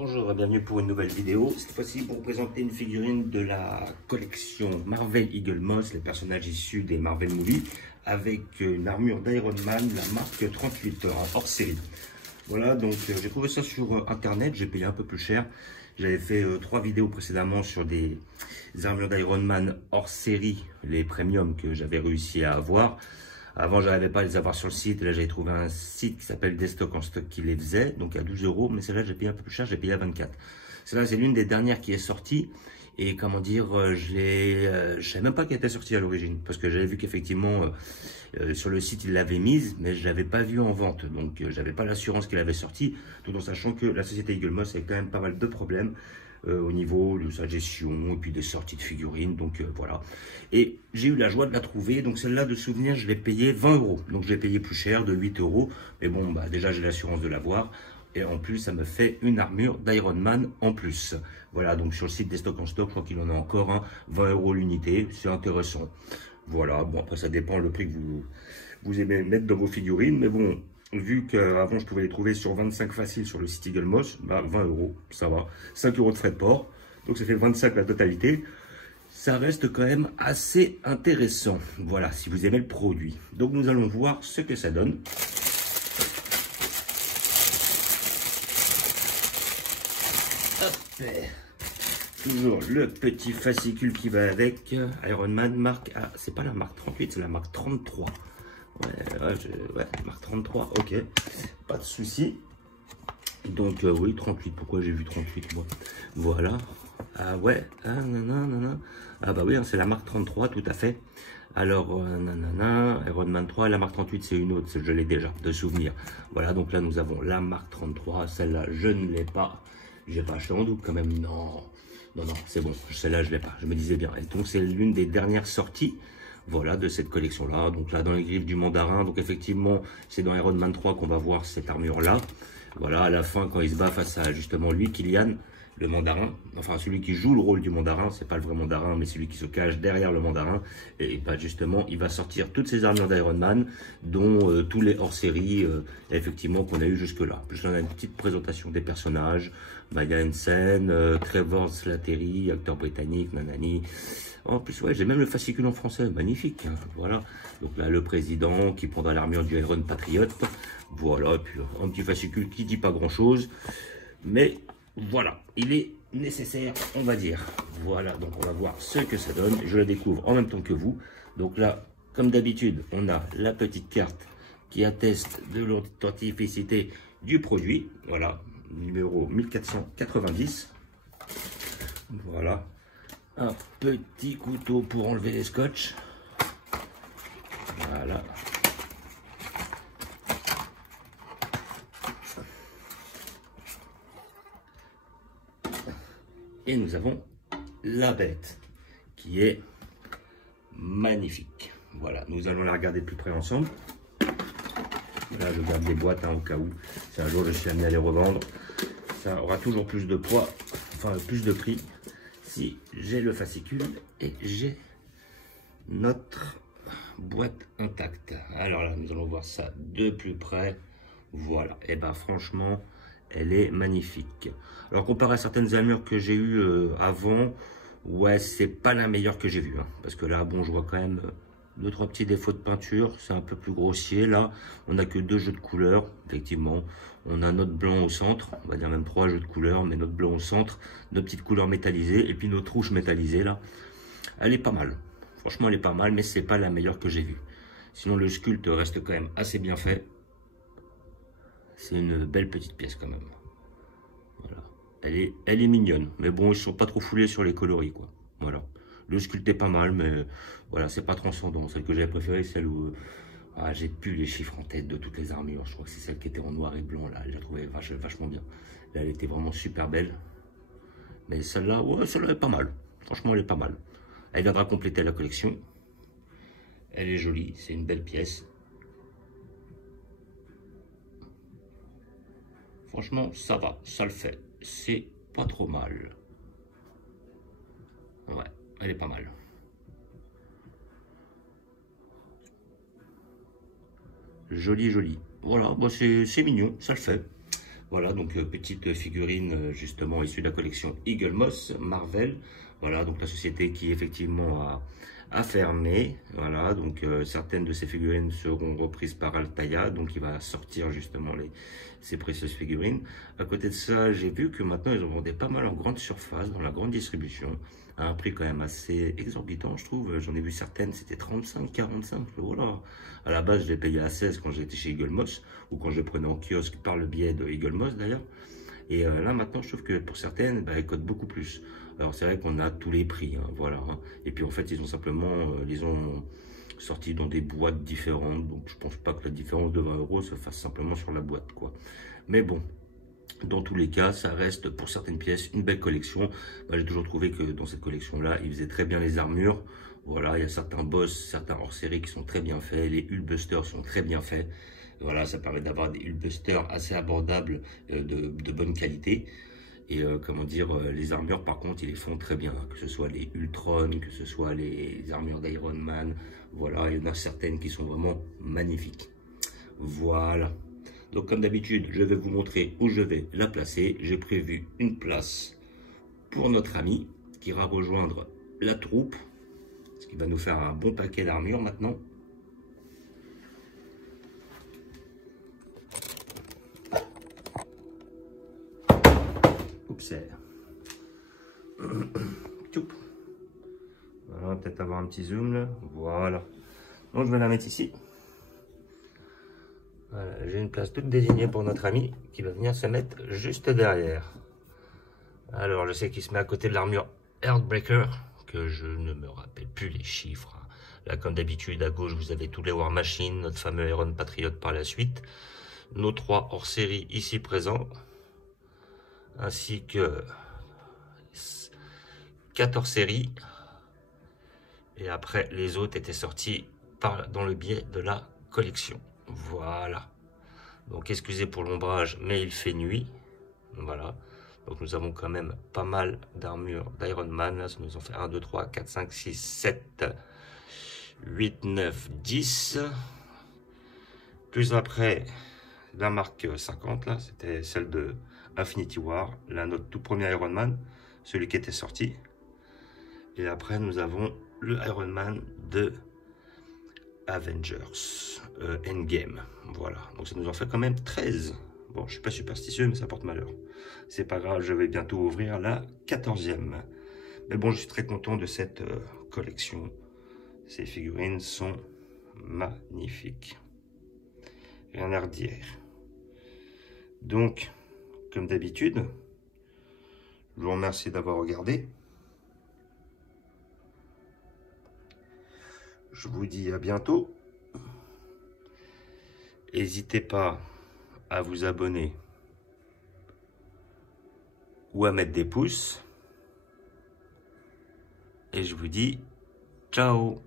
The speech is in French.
Bonjour et bienvenue pour une nouvelle vidéo. Cette fois-ci pour vous présenter une figurine de la collection Marvel Eagle Moss, les personnages issus des Marvel Movies, avec une armure d'Iron Man, la marque 38 hors série. Voilà, donc j'ai trouvé ça sur internet, j'ai payé un peu plus cher. J'avais fait 3 vidéos précédemment sur des armures d'Iron Man hors série, les premium que j'avais réussi à avoir. Avant, je n'arrivais pas à les avoir sur le site. Là, j'avais trouvé un site qui s'appelle Destock en stock qui les faisait, donc à 12 €. Mais celle-là, j'ai payé un peu plus cher, j'ai payé à 24. Celle-là, c'est l'une des dernières qui est sortie. Et comment dire, je savais même pas qu'elle était sortie à l'origine. Parce que j'avais vu qu'effectivement, sur le site, ils l'avaient mise, mais je l'avais pas vue en vente. Donc, j'avais pas l'assurance qu'elle avait sorti, tout en sachant que la société Eagle Moss avait quand même pas mal de problèmes. Au niveau de sa gestion et puis des sorties de figurines, donc voilà. Et j'ai eu la joie de la trouver, donc celle-là de souvenir, je l'ai payée 20 €. Donc je l'ai payé plus cher, de 8 €, mais bon, bah déjà j'ai l'assurance de l'avoir. Et en plus, ça me fait une armure d'Iron Man en plus. Voilà, donc sur le site des stocks en stock, je crois qu'il en a encore un, 20 € l'unité, c'est intéressant. Voilà, bon après ça dépend le prix que vous aimez mettre dans vos figurines, mais bon, vu qu'avant je pouvais les trouver sur 25 facile sur le site Eagle Moss, bah 20 €, ça va. 5 € de frais de port, donc ça fait 25 la totalité. Ça reste quand même assez intéressant. Voilà, si vous aimez le produit. Donc nous allons voir ce que ça donne. Hop, toujours le petit fascicule qui va avec. Iron Man marque, ah, c'est pas la marque 38, c'est la marque 33. Ouais, marque 33, ok, pas de souci. Donc oui, 38, pourquoi j'ai vu 38 moi? Voilà, ah ouais, ah nanana, ah bah oui, hein, c'est la marque 33, tout à fait. Alors, nanana, Iron Man 3, la marque 38 c'est une autre, je l'ai déjà, de souvenir. Voilà, donc là nous avons la marque 33, celle-là je ne l'ai pas, j'ai pas acheté en double quand même, non, c'est bon, celle-là je l'ai pas, je me disais bien. Et donc c'est l'une des dernières sorties. Voilà, de cette collection-là. Donc là, dans les griffes du mandarin. Donc effectivement, c'est dans Iron Man 3 qu'on va voir cette armure-là. Voilà, à la fin, quand il se bat face à justement lui, Killian, le mandarin. Enfin, celui qui joue le rôle du mandarin. C'est pas le vrai mandarin, mais celui qui se cache derrière le mandarin. Et bah, justement, il va sortir toutes ces armures d'Iron Man, dont tous les hors-série, effectivement, qu'on a eu jusque-là. Puis on a une petite présentation des personnages. Bah, il y a une scène, Trevor Slattery, acteur britannique, nanani. En plus, ouais, j'ai même le fascicule en français, magnifique, hein, voilà. Donc là, le président qui prendra l'armure du Iron Patriot, voilà, et puis un petit fascicule qui dit pas grand-chose, mais voilà, il est nécessaire, on va dire. Voilà, donc on va voir ce que ça donne, je le découvre en même temps que vous. Donc là, comme d'habitude, on a la petite carte qui atteste de l'authenticité du produit, voilà, numéro 1490, voilà. Un petit couteau pour enlever les scotch. Voilà. Et nous avons la bête qui est magnifique. Voilà, nous allons la regarder de plus près ensemble. Là, je garde les boîtes hein, au cas où, si un jour je suis amené à les revendre, ça aura toujours plus de poids, enfin plus de prix. Si j'ai le fascicule et j'ai notre boîte intacte. Alors là, nous allons voir ça de plus près. Voilà, et ben franchement, elle est magnifique. Alors comparé à certaines armures que j'ai eues avant, ouais, c'est pas la meilleure que j'ai vue. Hein, parce que là, bon, je vois quand même 2-3 petits défauts de peinture. C'est un peu plus grossier. Là, on n'a que 2 jeux de couleurs, effectivement. On a notre blanc au centre, on va dire même 3 jeux de couleurs, mais notre blanc au centre, nos petites couleurs métallisées, et puis notre rouge métallisée là. Elle est pas mal. Franchement, elle est pas mal, mais c'est pas la meilleure que j'ai vue. Sinon, le sculpte reste quand même assez bien fait. C'est une belle petite pièce quand même. Voilà. Elle est mignonne, mais bon, ils sont pas trop foulés sur les coloris, quoi. Voilà. Le sculpte est pas mal, mais voilà, c'est pas transcendant. Celle que j'avais préférée, celle où... Ah, j'ai plus les chiffres en tête de toutes les armures. Je crois que c'est celle qui était en noir et blanc, là. Je la trouvais vachement bien. Là, elle était vraiment super belle. Mais celle-là, ouais, celle-là est pas mal. Franchement, elle est pas mal. Elle viendra compléter la collection. Elle est jolie, c'est une belle pièce. Franchement, ça va, ça le fait. C'est pas trop mal. Ouais, elle est pas mal. Joli. Voilà, bah c'est mignon, ça le fait. Voilà, donc petite figurine justement issue de la collection Eagle Moss Marvel. Voilà, donc la société qui effectivement a fermé. Voilà, donc certaines de ces figurines seront reprises par Altaïa, donc il va sortir justement ces précieuses figurines. À côté de ça, j'ai vu que maintenant ils en vendaient pas mal en grande surface, dans la grande distribution, à un prix quand même assez exorbitant, je trouve. J'en ai vu certaines, c'était 35, 45. Voilà. À la base, je les payais à 16 quand j'étais chez Eagle Moss, ou quand je les prenais en kiosque par le biais de Eagle Moss d'ailleurs. Et là, maintenant, je trouve que pour certaines, elles cotent beaucoup plus. Alors, c'est vrai qu'on a tous les prix, hein, voilà. Hein. Et puis, en fait, ils ont simplement, les ont sortis dans des boîtes différentes. Donc, je pense pas que la différence de 20 € se fasse simplement sur la boîte, quoi. Mais bon, dans tous les cas, ça reste pour certaines pièces une belle collection. J'ai toujours trouvé que dans cette collection-là, ils faisaient très bien les armures. Voilà, il y a certains boss, certains hors-série qui sont très bien faits. Les Hulkbusters sont très bien faits. Voilà, ça permet d'avoir des Hulkbusters assez abordables, de bonne qualité. Et comment dire, les armures par contre, ils les font très bien. Que ce soit les Ultron, que ce soit les armures d'Iron Man. Voilà, il y en a certaines qui sont vraiment magnifiques. Voilà. Donc comme d'habitude, je vais vous montrer où je vais la placer. J'ai prévu une place pour notre ami qui ira rejoindre la troupe. Ce qui va nous faire un bon paquet d'armures maintenant. Oups. Voilà, peut-être avoir un petit zoom là. Voilà. Donc je vais la mettre ici. Voilà, j'ai une place toute désignée pour notre ami qui va venir se mettre juste derrière. Alors, je sais qu'il se met à côté de l'armure Earthbreaker, que je ne me rappelle plus les chiffres. Là, comme d'habitude, à gauche, vous avez tous les War Machine, notre fameux Iron Patriot par la suite. Nos 3 hors-série ici présents, ainsi que 4 hors-série. Et après, les autres étaient sortis dans le biais de la collection. Voilà. Donc excusez pour l'ombrage, mais il fait nuit. Voilà. Donc nous avons quand même pas mal d'armures d'Iron Man. Là, ça nous en fait 1, 2, 3, 4, 5, 6, 7, 8, 9, 10. Plus après, la marque 50, là, c'était celle de Infinity War. Là, notre tout premier Iron Man, celui qui était sorti. Et après, nous avons le Iron Man de Avengers Endgame. Voilà, donc ça nous en fait quand même 13. Bon, je suis pas superstitieux, mais ça porte malheur. C'est pas grave, je vais bientôt ouvrir la 14e. Mais bon, je suis très content de cette collection. Ces figurines sont magnifiques. Rien à redire. Donc, comme d'habitude, je vous remercie d'avoir regardé. Je vous dis à bientôt. N'hésitez pas à vous abonner ou à mettre des pouces. Et je vous dis ciao.